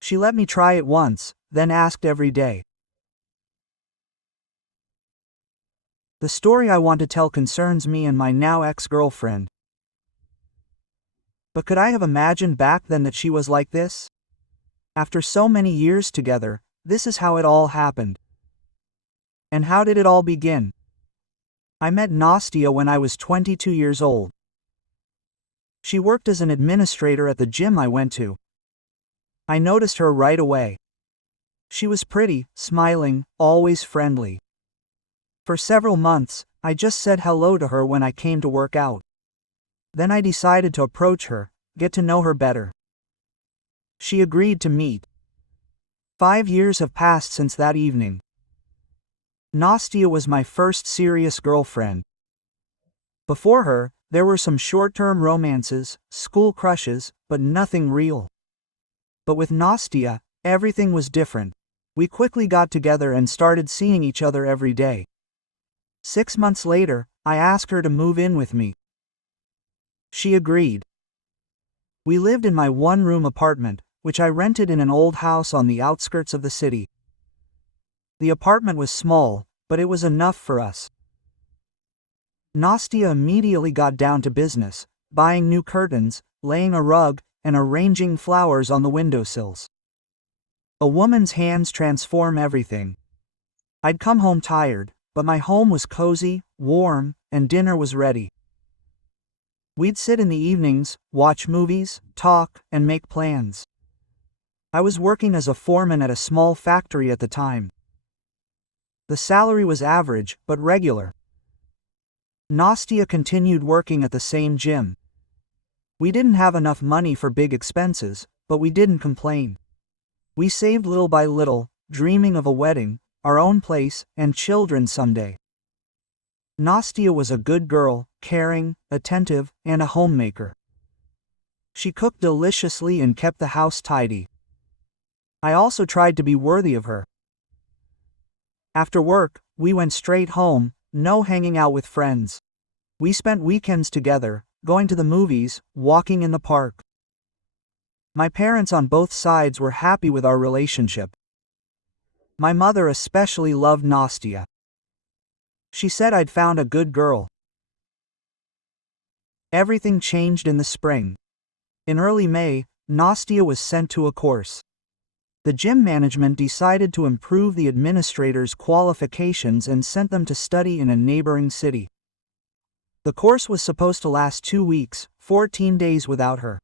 She let me try it once, then asked every day. The story I want to tell concerns me and my now ex-girlfriend. But could I have imagined back then that she was like this? After so many years together, this is how it all happened. And how did it all begin? I met Nastia when I was 22 years old. She worked as an administrator at the gym I went to. I noticed her right away. She was pretty, smiling, always friendly. For several months, I just said hello to her when I came to work out. Then I decided to approach her, get to know her better. She agreed to meet. 5 years have passed since that evening. Nastia was my first serious girlfriend. Before her, there were some short-term romances, school crushes, but nothing real. But with Nastia, everything was different. We quickly got together and started seeing each other every day. 6 months later, I asked her to move in with me. She agreed. We lived in my one-room apartment, which I rented in an old house on the outskirts of the city. The apartment was small, but it was enough for us. Nastia immediately got down to business, buying new curtains, laying a rug, and arranging flowers on the windowsills. A woman's hands transform everything. I'd come home tired, but my home was cozy, warm, and dinner was ready. We'd sit in the evenings, watch movies, talk, and make plans. I was working as a foreman at a small factory at the time. The salary was average, but regular. Nastia continued working at the same gym. We didn't have enough money for big expenses, but we didn't complain. We saved little by little, dreaming of a wedding, our own place, and children someday. Nastia was a good girl, caring, attentive, and a homemaker. She cooked deliciously and kept the house tidy. I also tried to be worthy of her. After work, we went straight home, no hanging out with friends. We spent weekends together, going to the movies, walking in the park. My parents on both sides were happy with our relationship. My mother especially loved Nastia. She said I'd found a good girl. Everything changed in the spring. In early May, Nastia was sent to a course. The gym management decided to improve the administrator's qualifications and sent them to study in a neighboring city. The course was supposed to last 2 weeks, 14 days without her.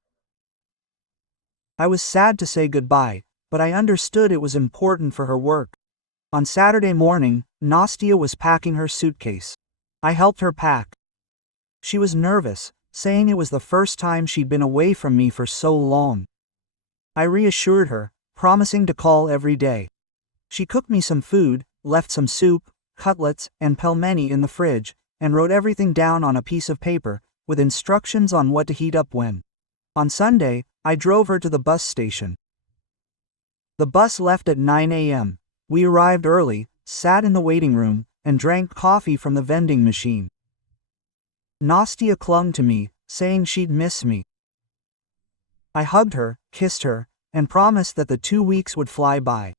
I was sad to say goodbye, but I understood it was important for her work. On Saturday morning, Nastia was packing her suitcase. I helped her pack. She was nervous, saying it was the first time she'd been away from me for so long. I reassured her, promising to call every day. She cooked me some food, left some soup, cutlets, and pelmeni in the fridge, and wrote everything down on a piece of paper, with instructions on what to heat up when. On Sunday, I drove her to the bus station. The bus left at 9 a.m. We arrived early, sat in the waiting room, and drank coffee from the vending machine. Nastia clung to me, saying she'd miss me. I hugged her, kissed her, and promised that the 2 weeks would fly by.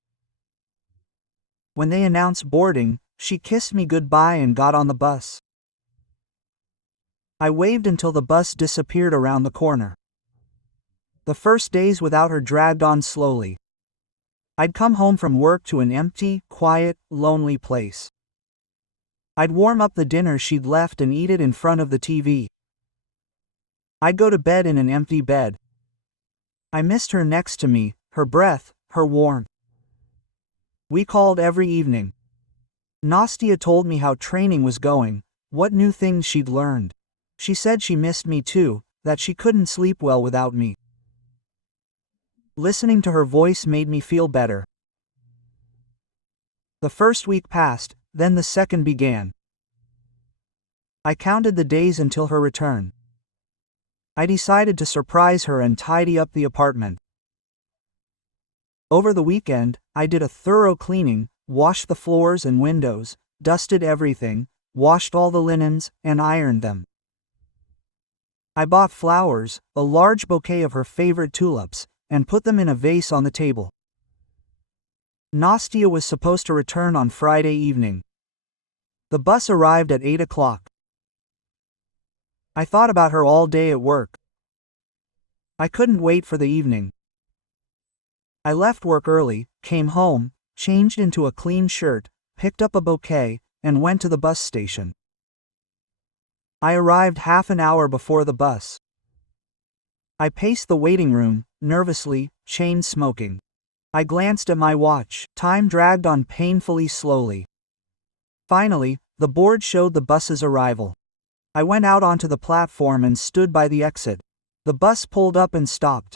When they announced boarding, she kissed me goodbye and got on the bus. I waved until the bus disappeared around the corner. The first days without her dragged on slowly. I'd come home from work to an empty, quiet, lonely place. I'd warm up the dinner she'd left and eat it in front of the TV. I'd go to bed in an empty bed. I missed her next to me, her breath, her warmth. We called every evening. Nastia told me how training was going, what new things she'd learned. She said she missed me too, that she couldn't sleep well without me. Listening to her voice made me feel better. The first week passed, then the second began. I counted the days until her return. I decided to surprise her and tidy up the apartment. Over the weekend, I did a thorough cleaning, washed the floors and windows, dusted everything, washed all the linens, and ironed them. I bought flowers, a large bouquet of her favorite tulips, and put them in a vase on the table. Nastya was supposed to return on Friday evening. The bus arrived at 8 o'clock. I thought about her all day at work. I couldn't wait for the evening. I left work early, came home, changed into a clean shirt, picked up a bouquet, and went to the bus station. I arrived half an hour before the bus. I paced the waiting room, nervously, chain smoking. I glanced at my watch. Time dragged on painfully slowly. Finally, the board showed the bus's arrival. I went out onto the platform and stood by the exit. The bus pulled up and stopped.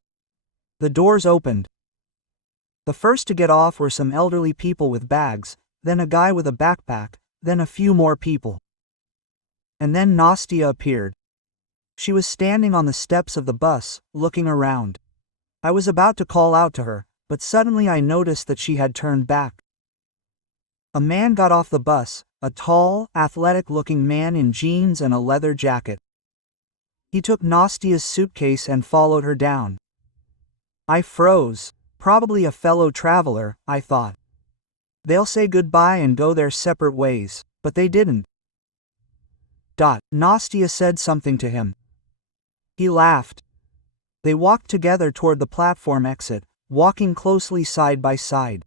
The doors opened. The first to get off were some elderly people with bags, then a guy with a backpack, then a few more people. And then Nastya appeared. She was standing on the steps of the bus, looking around. I was about to call out to her, but suddenly I noticed that she had turned back. A man got off the bus, a tall, athletic-looking man in jeans and a leather jacket. He took Nastya's suitcase and followed her down. I froze. Probably a fellow traveler, I thought. They'll say goodbye and go their separate ways, but they didn't. Nastya said something to him. He laughed. They walked together toward the platform exit, walking closely side by side.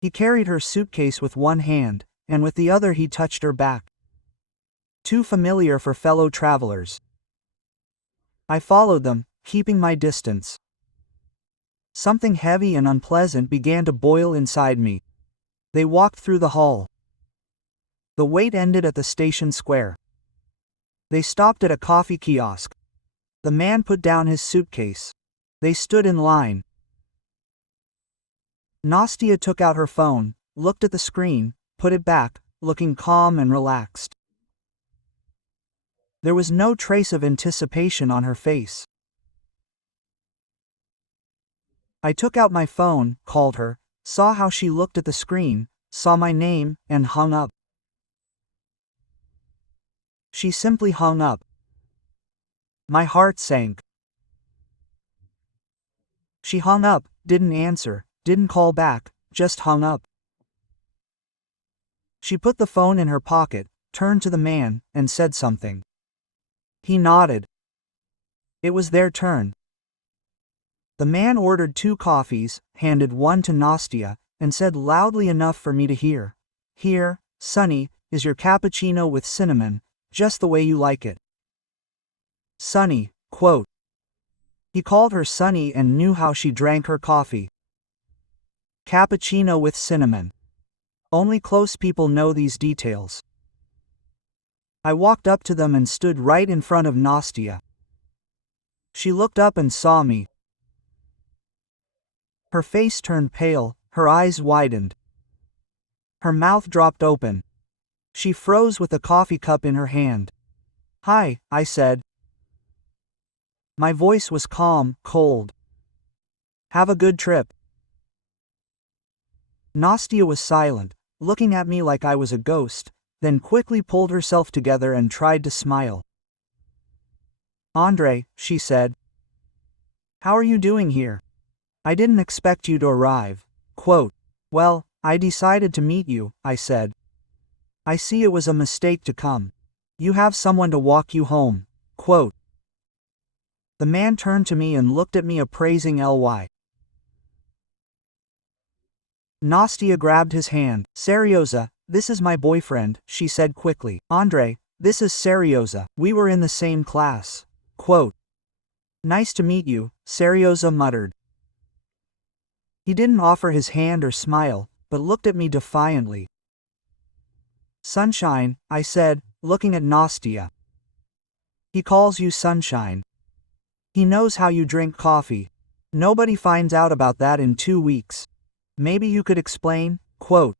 He carried her suitcase with one hand, and with the other he touched her back. Too familiar for fellow travelers. I followed them, keeping my distance. Something heavy and unpleasant began to boil inside me. They walked through the hall. The wait ended at the station square. They stopped at a coffee kiosk. The man put down his suitcase. They stood in line. Nastya took out her phone, looked at the screen, put it back, looking calm and relaxed. There was no trace of anticipation on her face. I took out my phone, called her, saw how she looked at the screen, saw my name, and hung up. She simply hung up. My heart sank. She hung up, didn't answer, didn't call back, just hung up. She put the phone in her pocket, turned to the man, and said something. He nodded. It was their turn. The man ordered 2 coffees, handed one to Nastya, and said loudly enough for me to hear, "Here, Sonny, is your cappuccino with cinnamon, just the way you like it." Sonny, quote. He called her Sonny and knew how she drank her coffee. Cappuccino with cinnamon. Only close people know these details. I walked up to them and stood right in front of Nastya. She looked up and saw me. Her face turned pale, her eyes widened. Her mouth dropped open. She froze with the coffee cup in her hand. "Hi," I said. My voice was calm, cold. "Have a good trip." Nastya was silent, looking at me like I was a ghost, then quickly pulled herself together and tried to smile. "Andrei," she said. "How are you doing here? I didn't expect you to arrive." Quote. "Well, I decided to meet you," I said. "I see it was a mistake to come. You have someone to walk you home." Quote. The man turned to me and looked at me appraising ly. Nastya grabbed his hand. "Seryoza, this is my boyfriend," she said quickly. "Andrei, this is Seryoza. We were in the same class." Quote. "Nice to meet you," Seryoza muttered. He didn't offer his hand or smile, but looked at me defiantly. "Sunshine," I said, looking at Nastya. "He calls you Sunshine. He knows how you drink coffee. Nobody finds out about that in 2 weeks. Maybe you could explain?" Quote.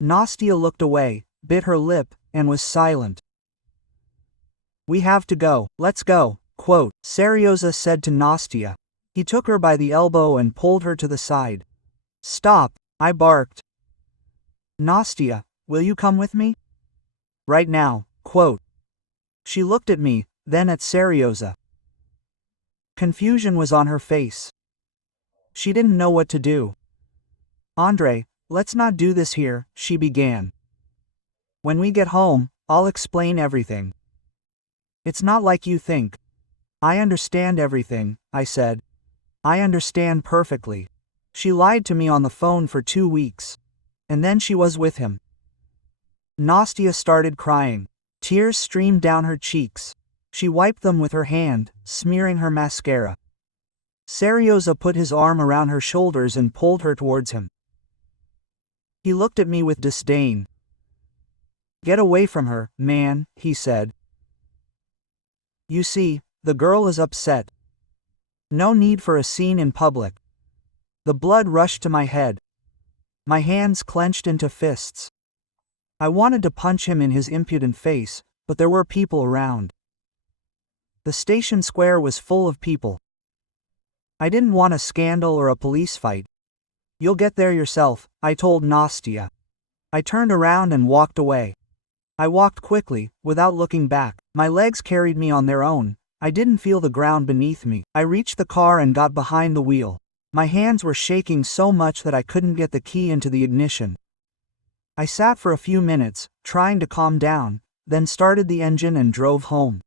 Nastya looked away, bit her lip, and was silent. "We have to go. Let's go." Quote. Seryoza said to Nastya. He took her by the elbow and pulled her to the side. "Stop," I barked. "Nastya, will you come with me?" "Right now." Quote. She looked at me, then at Seryoza. Confusion was on her face. She didn't know what to do. "Andre, let's not do this here," she began. "When we get home, I'll explain everything. It's not like you think." "I understand everything," I said. "I understand perfectly. She lied to me on the phone for 2 weeks. And then she was with him." Nastya started crying. Tears streamed down her cheeks. She wiped them with her hand, smearing her mascara. Seryoza put his arm around her shoulders and pulled her towards him. He looked at me with disdain. "Get away from her, man," he said. "You see, the girl is upset. No need for a scene in public." The blood rushed to my head. My hands clenched into fists. I wanted to punch him in his impudent face, but there were people around. The station square was full of people. I didn't want a scandal or a police fight. "You'll get there yourself," I told Nastya. I turned around and walked away. I walked quickly, without looking back. My legs carried me on their own. I didn't feel the ground beneath me. I reached the car and got behind the wheel. My hands were shaking so much that I couldn't get the key into the ignition. I sat for a few minutes, trying to calm down, then started the engine and drove home.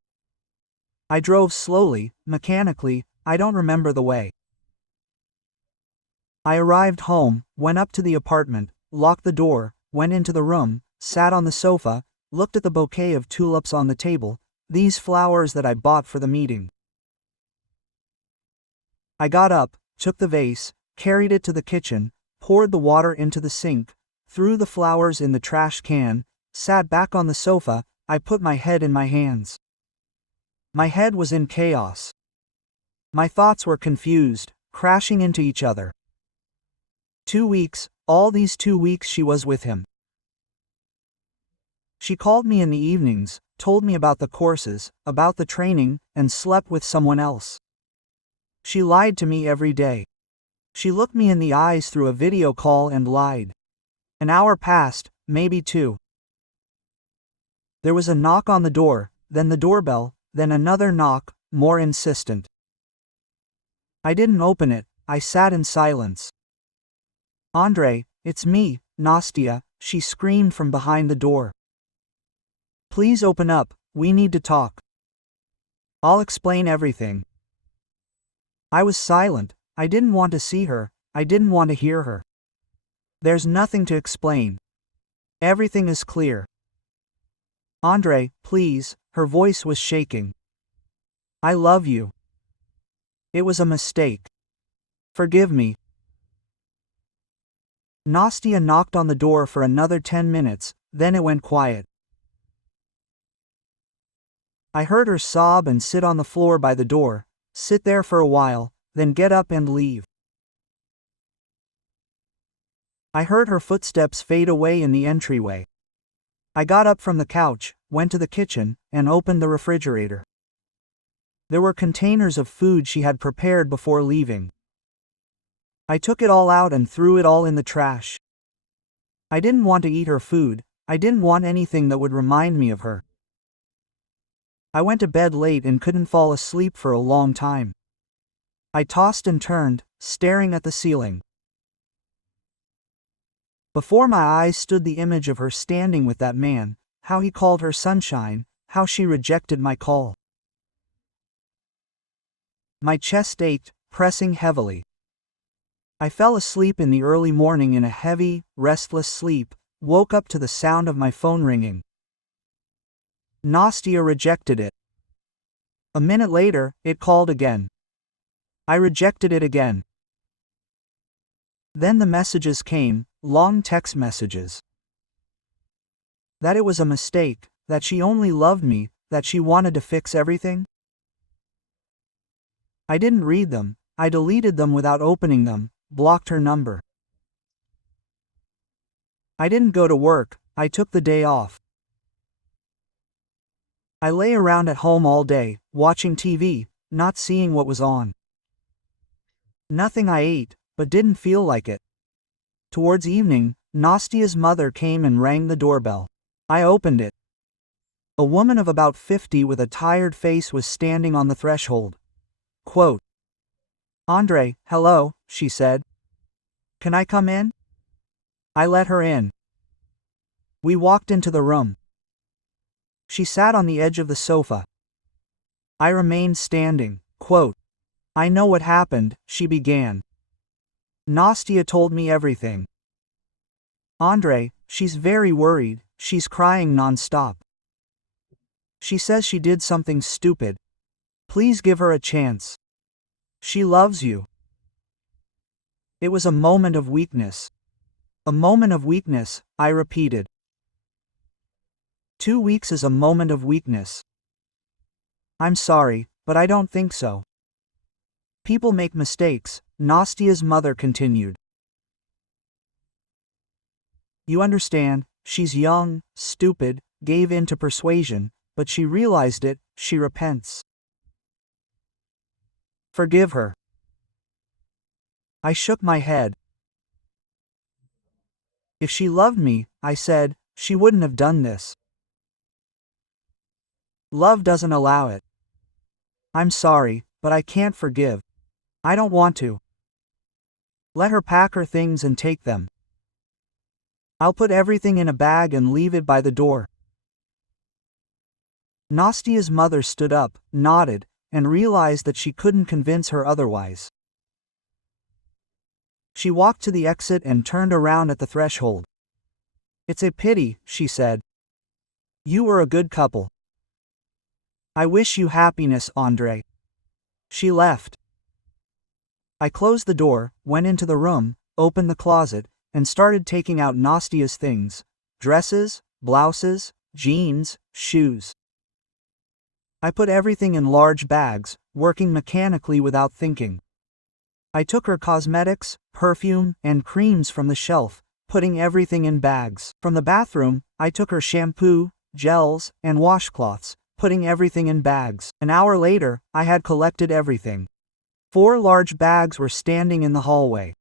I drove slowly, mechanically. I don't remember the way. I arrived home, went up to the apartment, locked the door, went into the room, sat on the sofa, looked at the bouquet of tulips on the table, these flowers that I bought for the meeting. I got up, took the vase, carried it to the kitchen, poured the water into the sink, threw the flowers in the trash can, sat back on the sofa. I put my head in my hands. My head was in chaos. My thoughts were confused, crashing into each other. 2 weeks, all these 2 weeks she was with him. She called me in the evenings, told me about the courses, about the training, and slept with someone else. She lied to me every day. She looked me in the eyes through a video call and lied. An hour passed, maybe 2. There was a knock on the door, then the doorbell, then another knock, more insistent. I didn't open it. I sat in silence. "Andre, it's me, Nastya," she screamed from behind the door. "Please open up, we need to talk. I'll explain everything." I was silent. I didn't want to see her. I didn't want to hear her. "There's nothing to explain. Everything is clear. Andre, please," her voice was shaking. "I love you. It was a mistake. Forgive me." Nastya knocked on the door for another 10 minutes, then it went quiet. I heard her sob and sit on the floor by the door, sit there for a while, then get up and leave. I heard her footsteps fade away in the entryway. I got up from the couch, went to the kitchen, and opened the refrigerator. There were containers of food she had prepared before leaving. I took it all out and threw it all in the trash. I didn't want to eat her food. I didn't want anything that would remind me of her. I went to bed late and couldn't fall asleep for a long time. I tossed and turned, staring at the ceiling. Before my eyes stood the image of her standing with that man, how he called her sunshine, how she rejected my call. My chest ached, pressing heavily. I fell asleep in the early morning in a heavy, restless sleep, woke up to the sound of my phone ringing. Nastya rejected it. A minute later, it called again. I rejected it again. Then the messages came, long text messages. That it was a mistake, that she only loved me, that she wanted to fix everything. I didn't read them. I deleted them without opening them, blocked her number. I didn't go to work. I took the day off. I lay around at home all day, watching TV, not seeing what was on. Nothing I ate, but didn't feel like it. Towards evening, Nastya's mother came and rang the doorbell. I opened it. A woman of about 50 with a tired face was standing on the threshold. Quote, "Andre, hello," she said. "Can I come in?" I let her in. We walked into the room. She sat on the edge of the sofa. I remained standing. Quote, "I know what happened," she began. "Nastia told me everything. Andre, she's very worried, she's crying non-stop. She says she did something stupid. Please give her a chance. She loves you." It was a moment of weakness. A moment of weakness, I repeated. 2 weeks is a moment of weakness. I'm sorry, but I don't think so. People make mistakes, Nastia's mother continued. You understand, she's young, stupid, gave in to persuasion, but she realized it, she repents. Forgive her. I shook my head. If she loved me, I said, she wouldn't have done this. Love doesn't allow it. I'm sorry, but I can't forgive. I don't want to. Let her pack her things and take them. I'll put everything in a bag and leave it by the door. Nastia's mother stood up, nodded, and realized that she couldn't convince her otherwise. She walked to the exit and turned around at the threshold. It's a pity, she said. You were a good couple. I wish you happiness, Andre. She left. I closed the door, went into the room, opened the closet, and started taking out Nastia's things: dresses, blouses, jeans, shoes. I put everything in large bags, working mechanically without thinking. I took her cosmetics, perfume, and creams from the shelf, putting everything in bags. From the bathroom, I took her shampoo, gels, and washcloths, putting everything in bags. An hour later, I had collected everything. 4 large bags were standing in the hallway.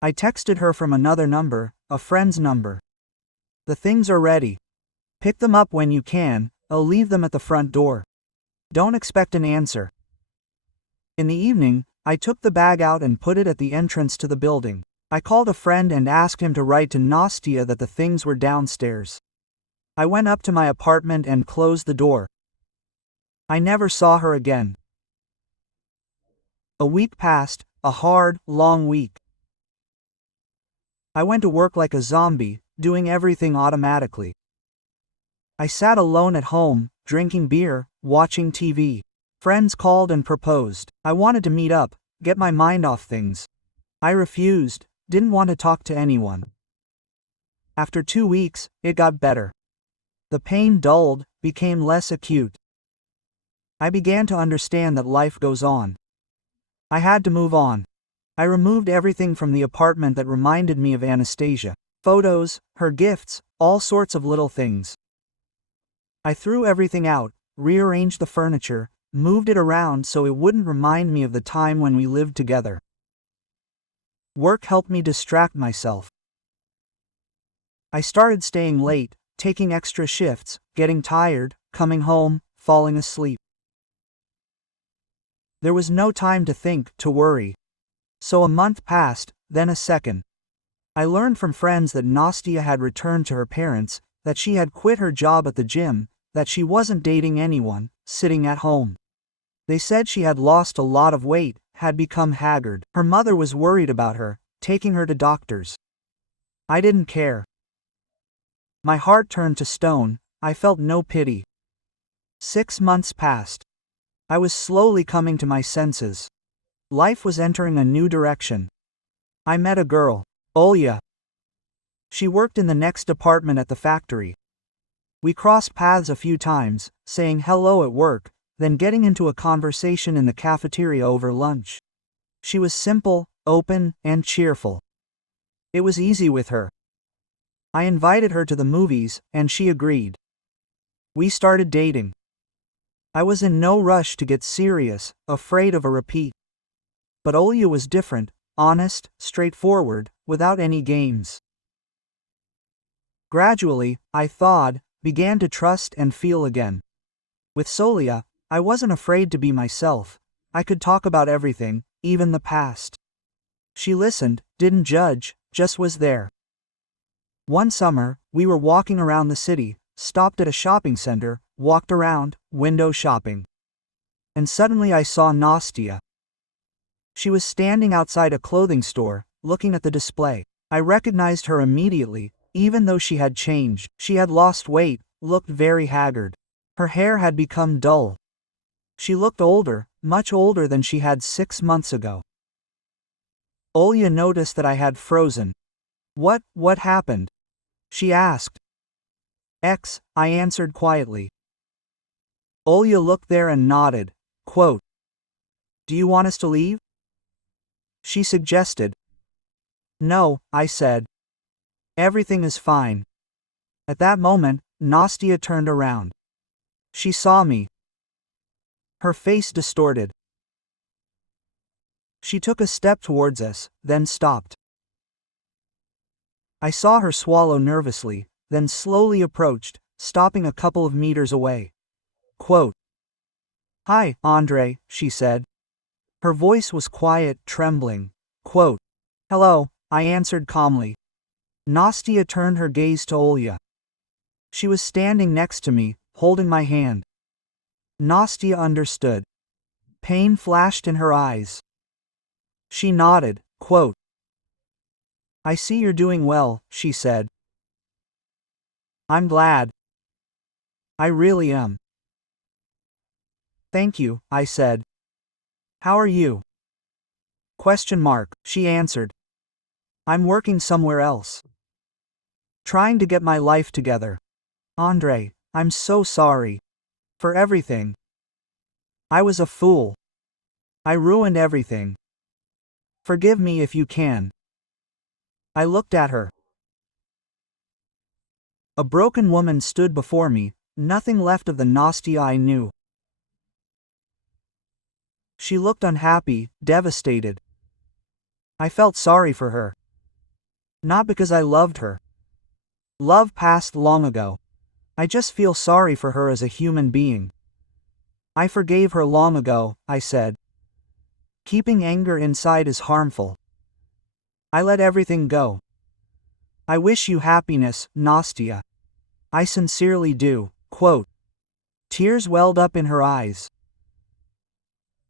I texted her from another number, a friend's number. The things are ready. Pick them up when you can, I'll leave them at the front door. Don't expect an answer. In the evening, I took the bag out and put it at the entrance to the building. I called a friend and asked him to write to Nastia that the things were downstairs. I went up to my apartment and closed the door. I never saw her again. A week passed, a hard, long week. I went to work like a zombie, doing everything automatically. I sat alone at home, drinking beer, watching TV. Friends called and proposed. I wanted to meet up, get my mind off things. I refused, didn't want to talk to anyone. After 2 weeks, it got better. The pain dulled, became less acute. I began to understand that life goes on. I had to move on. I removed everything from the apartment that reminded me of Anastasia. Photos, her gifts, all sorts of little things. I threw everything out, rearranged the furniture, moved it around so it wouldn't remind me of the time when we lived together. Work helped me distract myself. I started staying late, taking extra shifts, getting tired, coming home, falling asleep. There was no time to think, to worry. So a month passed, then a second. I learned from friends that Nastia had returned to her parents, that she had quit her job at the gym, that she wasn't dating anyone, sitting at home. They said she had lost a lot of weight, had become haggard. Her mother was worried about her, taking her to doctors. I didn't care. My heart turned to stone, I felt no pity. 6 months passed. I was slowly coming to my senses. Life was entering a new direction. I met a girl, Olya. She worked in the next department at the factory. We crossed paths a few times, saying hello at work, then getting into a conversation in the cafeteria over lunch. She was simple, open, and cheerful. It was easy with her. I invited her to the movies, and she agreed. We started dating. I was in no rush to get serious, afraid of a repeat. But Olya was different, honest, straightforward, without any games. Gradually, I thawed, began to trust and feel again. With Solia, I wasn't afraid to be myself. I could talk about everything, even the past. She listened, didn't judge, just was there. One summer, we were walking around the city, stopped at a shopping center, walked around, window shopping. And suddenly I saw Nastia. She was standing outside a clothing store, looking at the display. I recognized her immediately, even though she had changed. She had lost weight, looked very haggard. Her hair had become dull. She looked older, much older than she had 6 months ago. Olya noticed that I had frozen. What happened? She asked. I answered quietly. Olya looked there and nodded. Quote, "Do you want us to leave?" She suggested. "No," I said. "Everything is fine." At that moment, Nastia turned around. She saw me. Her face distorted. She took a step towards us, then stopped. I saw her swallow nervously, then slowly approached, stopping a couple of meters away. Quote, "Hi, Andre," she said. Her voice was quiet, trembling. Quote, "Hello," I answered calmly. Nastia turned her gaze to Olya. She was standing next to me, holding my hand. Nastia understood. Pain flashed in her eyes. She nodded. Quote, "I see you're doing well," she said. "I'm glad. I really am." "Thank you," I said. "How are you?" She answered. "I'm working somewhere else. Trying to get my life together. Andre, I'm so sorry. For everything. I was a fool. I ruined everything. Forgive me if you can." I looked at her. A broken woman stood before me, nothing left of the Nastia I knew. She looked unhappy, devastated. I felt sorry for her. Not because I loved her. Love passed long ago. I just feel sorry for her as a human being. "I forgave her long ago," I said. "Keeping anger inside is harmful. I let everything go. I wish you happiness, Nastia. I sincerely do." Quote. Tears welled up in her eyes.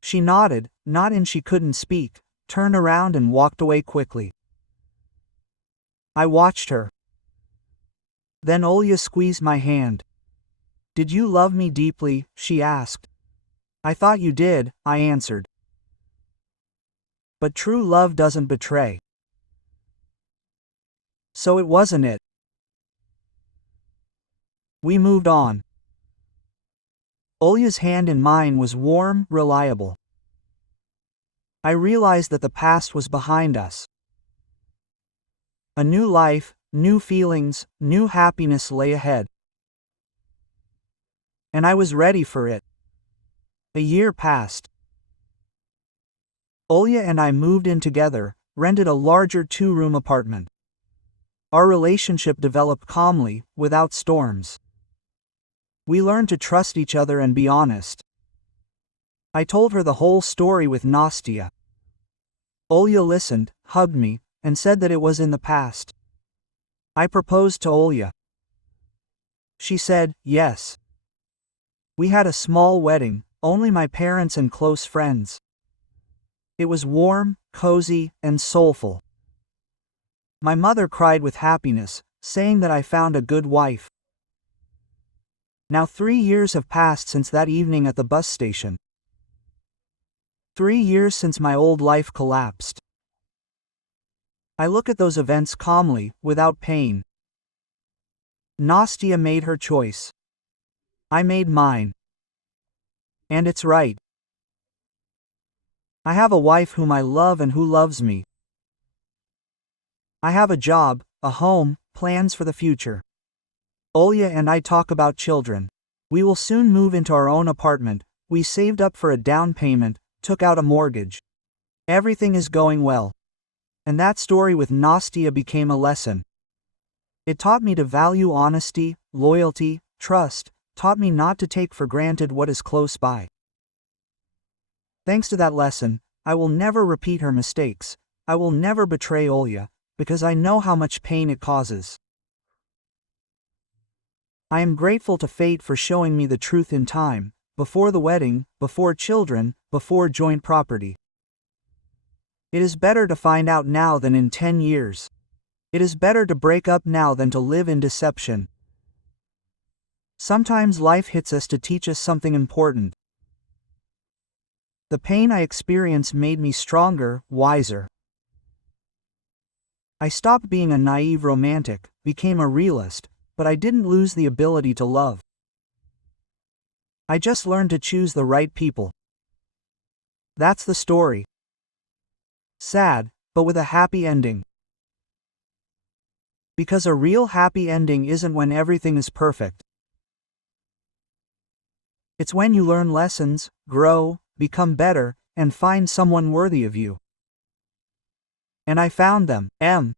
She nodded, nodding she couldn't speak, turned around and walked away quickly. I watched her. Then Olya squeezed my hand. "Did you love me deeply?" she asked. "I thought you did," I answered. "But true love doesn't betray." So it wasn't it. We moved on. Olya's hand in mine was warm, reliable. I realized that the past was behind us. A new life, new feelings, new happiness lay ahead. And I was ready for it. A year passed. Olya and I moved in together, rented a larger 2-room apartment. Our relationship developed calmly, without storms. We learned to trust each other and be honest. I told her the whole story with Nastia. Olya listened, hugged me, and said that it was in the past. I proposed to Olya. She said, yes. We had a small wedding, only my parents and close friends. It was warm, cozy, and soulful. My mother cried with happiness, saying that I found a good wife. Now 3 years have passed since that evening at the bus station. 3 years since my old life collapsed. I look at those events calmly, without pain. Nastia made her choice. I made mine. And it's right. I have a wife whom I love and who loves me. I have a job, a home, plans for the future. Olya and I talk about children. We will soon move into our own apartment. We saved up for a down payment, took out a mortgage. Everything is going well. And that story with Nastia became a lesson. It taught me to value honesty, loyalty, trust, taught me not to take for granted what is close by. Thanks to that lesson, I will never repeat her mistakes. I will never betray Olya, because I know how much pain it causes. I am grateful to fate for showing me the truth in time, before the wedding, before children, before joint property. It is better to find out now than in 10 years. It is better to break up now than to live in deception. Sometimes life hits us to teach us something important. The pain I experienced made me stronger, wiser. I stopped being a naive romantic, became a realist, but I didn't lose the ability to love. I just learned to choose the right people. That's the story. Sad, but with a happy ending. Because a real happy ending isn't when everything is perfect. It's when you learn lessons, grow, become better, and find someone worthy of you. And I found them.